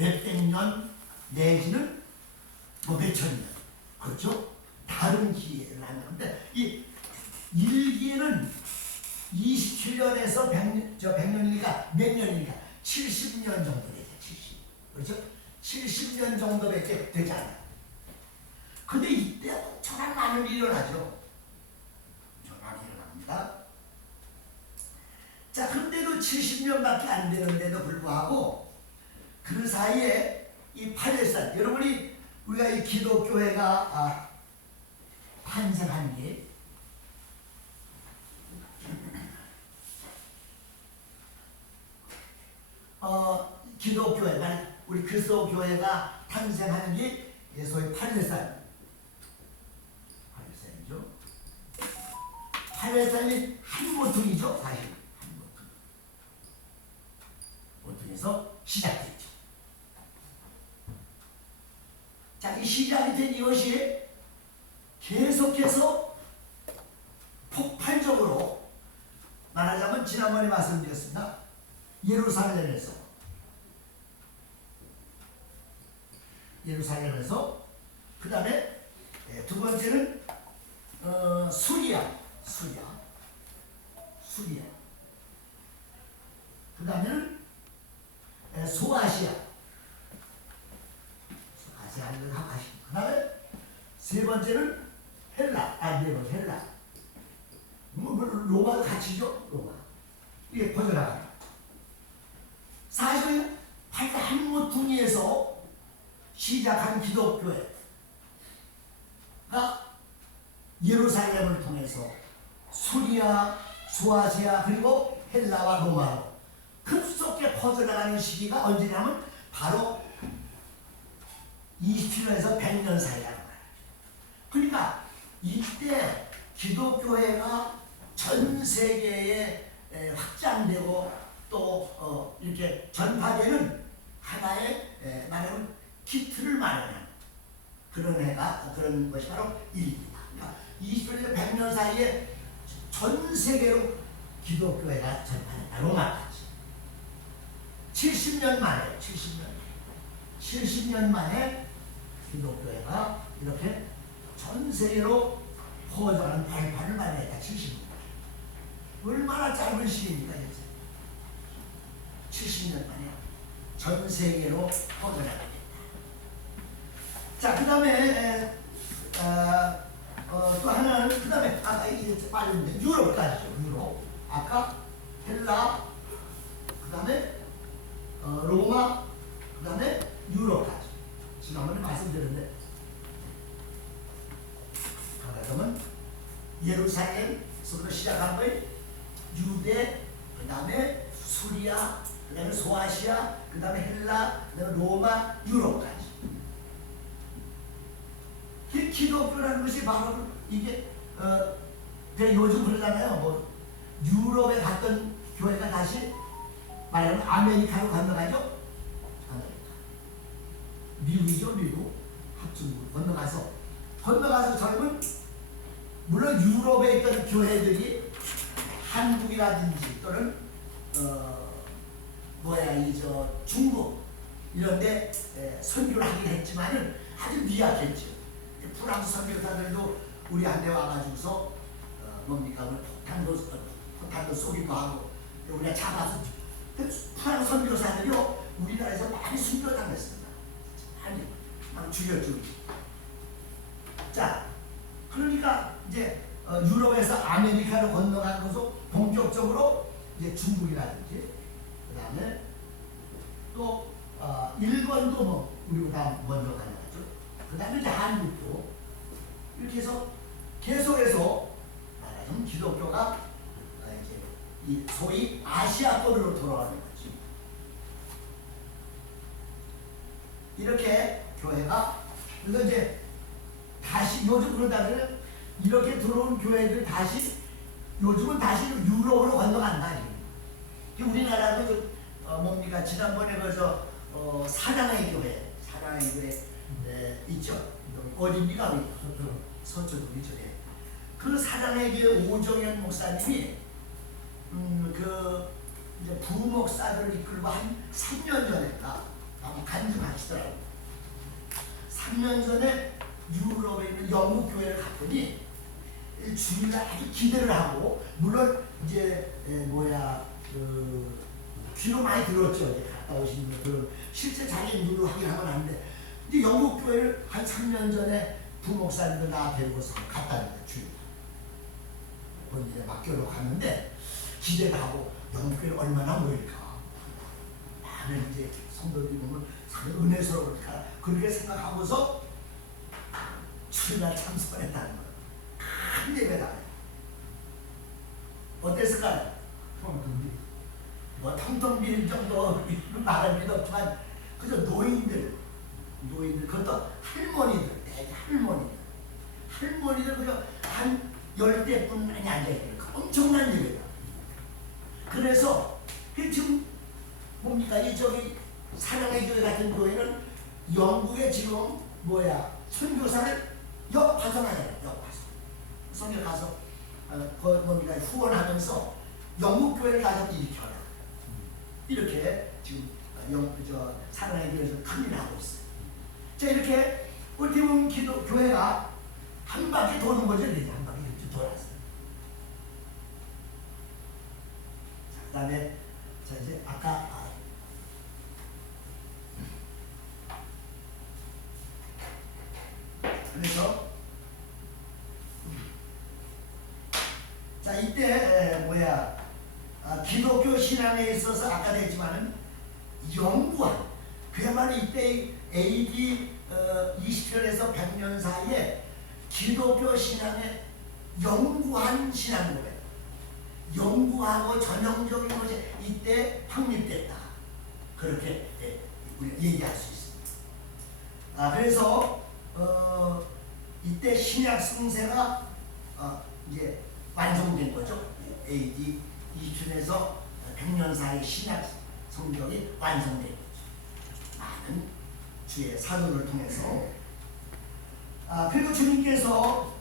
몇백 년 내지는 뭐 몇천 년, 그렇죠? 다른 기회를 하는 건데 이 1기에는 27년에서 100년이니까 몇 년이니까 70년 정도 되죠. 70. 그렇죠? 70년 정도밖에 되지 않아요. 근데 이때 엄청난 많은 일이 일어나죠. 엄청난 일이 일어납니다. 자, 근데도 70년밖에 안 되는데도 불구하고 그 사이에 이 8.13, 여러분이 우리가 이 기독교회가 탄생한 게 기독교회, 우리 그리스도 교회가 탄생하는 게 소위 8.13이죠. 8.13이 한 모퉁이죠, 사실. 한 모퉁이에서 시작됐죠. 자, 이 시작이 된 이것이 계속해서 폭발적으로 말하자면 지난번에 말씀드렸습니다. 예루살렘에서 그 다음에 두 번째는 수리아 그 다음에는 소아시아 그 다음에 세 번째는 헬라 로마도 같이죠. 로마 이게 퍼져나갑니다. 사실 한 모퉁이에서 시작한 기독교회가 예루살렘을 통해서 수리아, 소아시아 그리고 헬라와 로마로 급속히 퍼져나가는 시기가 언제냐면 바로 27년에서 100년 사이라는 거예요. 그러니까 이때 기독교회가 전 세계에 확장되고 또 이렇게 전파되는 하나의 말하면 기틀을 마련한 그런 것이 바로 일입니다. 그러니까 20년에서 100년 사이에 전 세계로 기독교회가 전파됐다. 로마까지 70년 만에 기독교회가 이렇게 전 세계로 퍼져가는 발판을 마련했다. 70년. 얼마나 짧은 시기입니까? 70년 만에 전 세계로 퍼져나가게 됐다. 자, 그 다음에 또 하나는 그 다음에 아까 이제 빠졌는데 유럽까지죠. 유럽. 아까 헬라, 그 다음에 로마, 그 다음에 유럽까지. 지난번에 말씀드렸는데 그러면 예루살렘에서부터 시작한 거예요. 유대, 그 다음에 수리아, 그 다음에 소아시아, 그 다음에 헬라, 그 다음에 로마, 유럽까지. 이 기독교라는 것이 바로 이게 요즘 그러잖아요. 뭐 유럽에 갔던 교회가 다시 말하면 아메리카로 건너가죠. 아메리카. 미국이죠. 미국. 합중국 건너가서 젊은 물론 유럽에 있던 교회들이 한국이라든지 또는 중국 이런데 선교를 하긴 했지만은 아주 미약했죠. 프랑스 선교사들도 우리한테 와가지고서 폭탄도 쏘기도 하고 우리가 잡아서 프랑스 선교사들이요 우리나라에서 많이 순교당했습니다. 많이 죽였죠. 자, 그러니까 이제 유럽에서 아메리카로 건너간 것으로 본격적으로 이제 중국이라든지 그 다음에 또 일본도 뭐 우리보다 먼저 가져갔죠. 그 다음에 이제 한국도 이렇게 해서 계속해서 말하자면 기독교가 이제 이 소위 아시아권으로 돌아가는 거지. 이렇게 교회가 그래서 이제 다시 요즘 그러다가 이렇게 들어온 교회들 다시 요즘은 다시 유럽으로 건너간다. 우리나라도 뭡니까 지난번에 사랑의 교회 있죠. 어딘가 서초동이죠. 그 사랑의 교회 오정현 목사님이 그 이제 부목사들을 이끌고 한 3년 전인가 아마 간증하시더라고요. 3년 전에 유럽에 있는 영국 교회를 갔더니 주일날 아주 기대를 하고, 물론 이제 귀로 많이 들었죠. 이제 갔다 오신 분들은 실제 자기 눈으로 확인한 건 아닌데, 근데 영국 교회를 한 3년 전에 부목사님들 나 데리고서 갔다는데 주일 이제 맡겨로 갔는데 기대를 하고 영국 교회 얼마나 모일까, 많은 이제 성도들이 보면 상당히 은혜스러울까, 그렇게 생각하고서 주일날 참석했다는 거예요. 큰 예배다. 어땠을까요? 텅텅 비는 정도 말할 필요 없지만 그저 노인들 그것도 할머니들 그저 한 10대뿐 많이 앉아있어요. 엄청난 예배다. 그래서 지금 뭡니까, 이 저기 사랑의 교회 같은 교회는 영국에 지금 선교사를 역파송하잖아요. 선교 가서 후원하면서 영국 교회를 가서 일으켜라. 이렇게 지금 사랑의 교회에서 큰일 나고 있어요. 자, 이렇게 어떻게 보면 교회가 한 바퀴 도는 거죠. 한 바퀴 이렇게 돌았어요. 자, 그 다음에 이제 아까 그래서 자, 이때 기독교 신앙에 있어서 아까도 했지만은 영구한, 그야말로 이때 AD 20년에서 100년 사이에 기독교 신앙의 영구한 신앙 고백, 영구하고 전형적인 것이 이때 확립됐다. 그렇게 우리가 얘기할 수 있습니다. 그래서 이때 신약 성세가 이제 완성된 거죠. AD 2000에서 100년 사이 신약 성경이 완성된 거죠. 많은 주의 사도를 통해서. 그리고 주님께서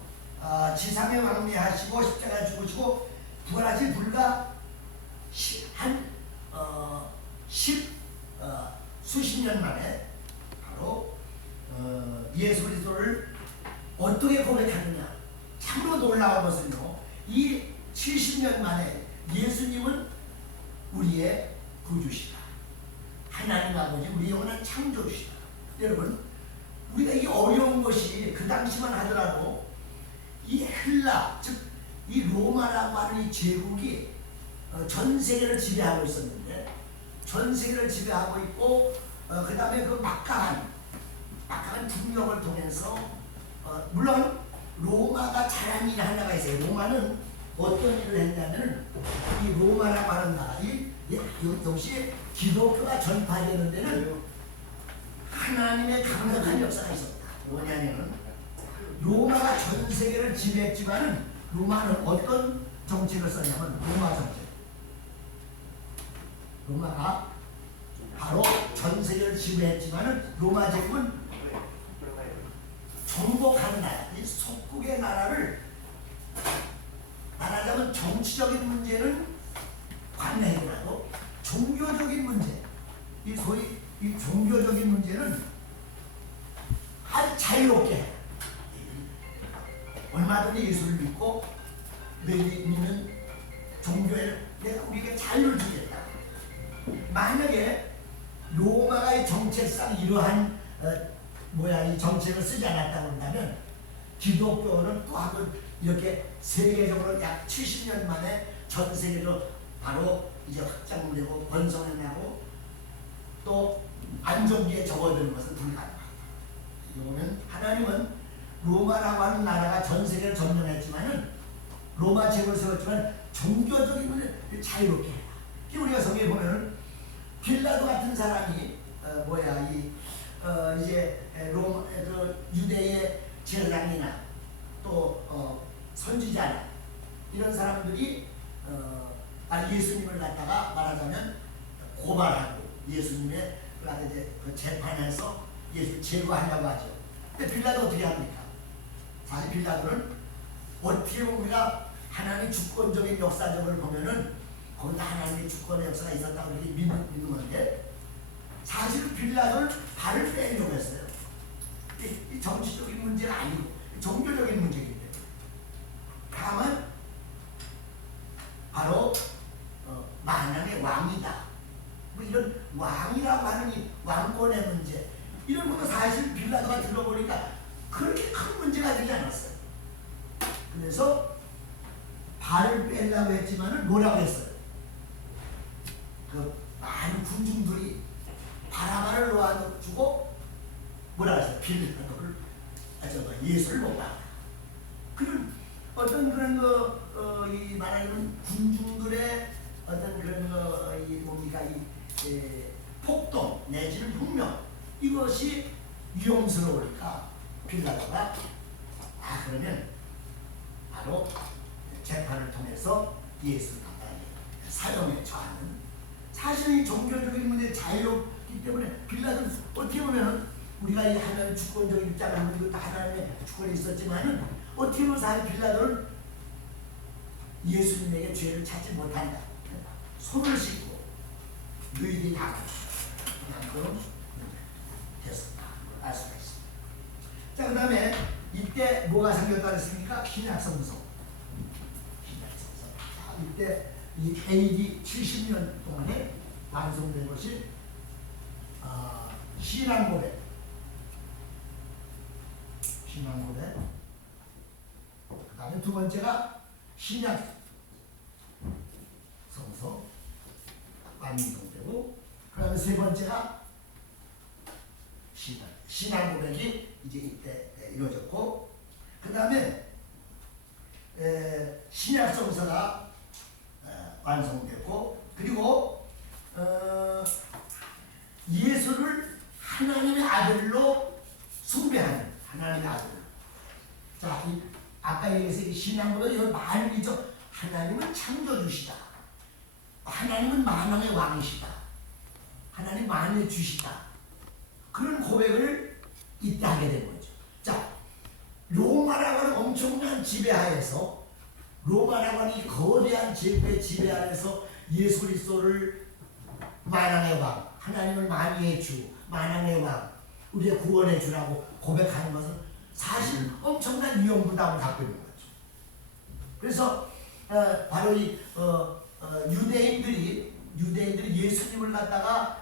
지상에 왕래하시고 십자가 죽으시고 부활하신 불과 수십 년 만에 바로 예수 그리스도를 어떻게 고백하느냐. 참으로 놀라운 것은요, 이 70년 만에 예수님은 우리의 구주시다, 하나님 아버지 우리 영원한 창조주시다. 여러분, 우리가 이 어려운 것이 그 당시만 하더라도 이 헬라, 즉 이 로마라고 하는 이 제국이 전 세계를 지배하고 있었는데, 전 세계를 지배하고 있고, 그 다음에 그 막강한 국력을 통해서 물론 로마가 잘한 일 하나가 있어요. 로마는 어떤 일을 했냐면, 이 로마라고 하는 나라, 역시 기독교가 전파되는 데는 하나님의 강력한 역사가 있었다. 뭐냐면 로마가 전 세계를 지배했지만은 로마는 어떤 정책을 썼냐면 로마 정책. 로마가 바로 전 세계를 지배했지만은 로마 제국은 정복하는 나라, 이 속국의 나라를 말하자면 정치적인 문제는 관내더라도 종교적인 문제, 소위 이 종교적인 문제는 아주 자유롭게 해. 얼마든지 예수를 믿고 믿는 종교에 내가 우리에게 자유를 주겠다. 만약에 로마의 정책상 이러한 이 정책을 쓰지 않았다고 한다면 기독교는 또 한 번 이렇게 세계적으로 약 70년 만에 전 세계로 바로 이제 확장되고 번성해나고 또 안정기에 접어드는 것은 불가능합니다. 이거는 하나님은 로마라고 하는 나라가 전 세계를 점령했지만은 로마 제국을 세웠지만 종교적인 문제를 자유롭게 해라. 우리가 성경에 보면은 빌라도 같은 사람이 이제 로마 유대의 제사장이나 또 선지자나 이런 사람들이 예수님을 갖다가 말하자면 고발하고 예수님의 이제 그 재판에서 예수 제거하려고 하죠. 근데 빌라도 어떻게 합니까? 사실 빌라도는 어떻게 보면 우리가 하나님의 주권적인 역사적으로 보면은 거기다 하나님의 주권의 역사가 있었다고 이렇게 믿는 건데, 사실 빌라도 이런 왕이라고 하는 이 왕권의 문제 이런 것도 사실 빌라도가 들어보니까 그렇게 큰 문제가 되지 않았어요. 그래서 발을 빼려고 했지만은 뭐라고 했어요? 그 많은 군중들이 바라바를 놓아주고 뭐라고 했어요? 빌라도를 예수를 못 박아. 그런 어떤 그런 이 말하자면 군중들의 어떤 그런 이 뭡니까 폭동 내지는 혁명 이것이 위험스러우니까 빌라도가 그러면 바로 재판을 통해서 예수를 사형에 처하는 사실 이 종교적인 문제 자유롭기 때문에 빌라도는 어떻게 보면 우리가 이 하나님의 주권적인 입장을 우리도 다 하나님의 주권이 있었지만은 어떻게 보면 사실 빌라도는 예수님에게 죄를 찾지 못한다. 손을 씻고 너희들이 다 그런 됐습니다. 알 수가 있습니다. 자, 그 다음에 이때 뭐가 생겼다 그랬습니까? 신약성서. 자, 이때 이 AD 70년 동안에 완성된 것이 신앙고백. 신앙고백. 그 다음에 두 번째가 신약 성서 완성되고, 그 다음에 세 번째가 신앙 고백이 이제 이때 이루어졌고, 그 다음에 신약 성서가 완성됐고, 그리고 예수를 하나님의 아들로 숭배하는 하나님의 아들. 자, 아까 얘기해서 신앙보다 이거 말이죠. 하나님은 창조주시다. 하나님은 만왕의 왕이시다. 하나님 만유의 주시다. 그런 고백을 이때 하게 된 거죠. 자, 로마라고 하는 엄청난 지배하에서 로마라고 하는 이 거대한 지배 아래서 예수 그리스도를 만왕의 왕, 하나님은 만유의 주, 만왕의 왕, 우리의 구원의 주라고 고백하는 것은 사실 엄청난 위험부담을 갖고 있는 거죠. 그래서 바로 이 유대인들이 예수님을 갖다가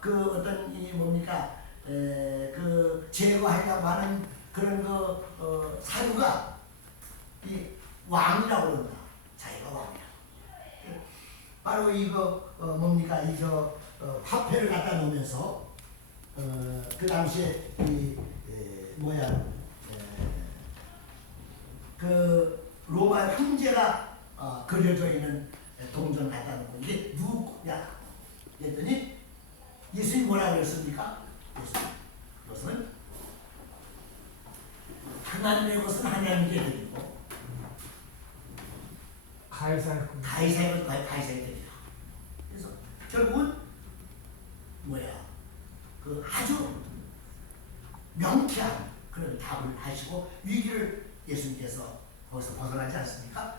그 어떤 이 뭡니까 그 제거하려고 하는 그런 그 사유가 이 왕이라고 그런다. 자기가 왕이라고. 바로 이거 뭡니까 이거 화폐를 갖다 놓으면서 그 당시에 이 그 로마 형제가 그려져 있는 동전 갖다 놓고 이게 누구냐 그랬더니 예수님 뭐라고 그랬습니까? 예수님 이것은 하나님의 것은 하나님께 드리고 가이사의 것은 가이사에게 드리라. 그래서 결국은 그 아주 명쾌한 그런 답을 하시고 위기를 예수님께서 거기서 벗어나지 않습니까?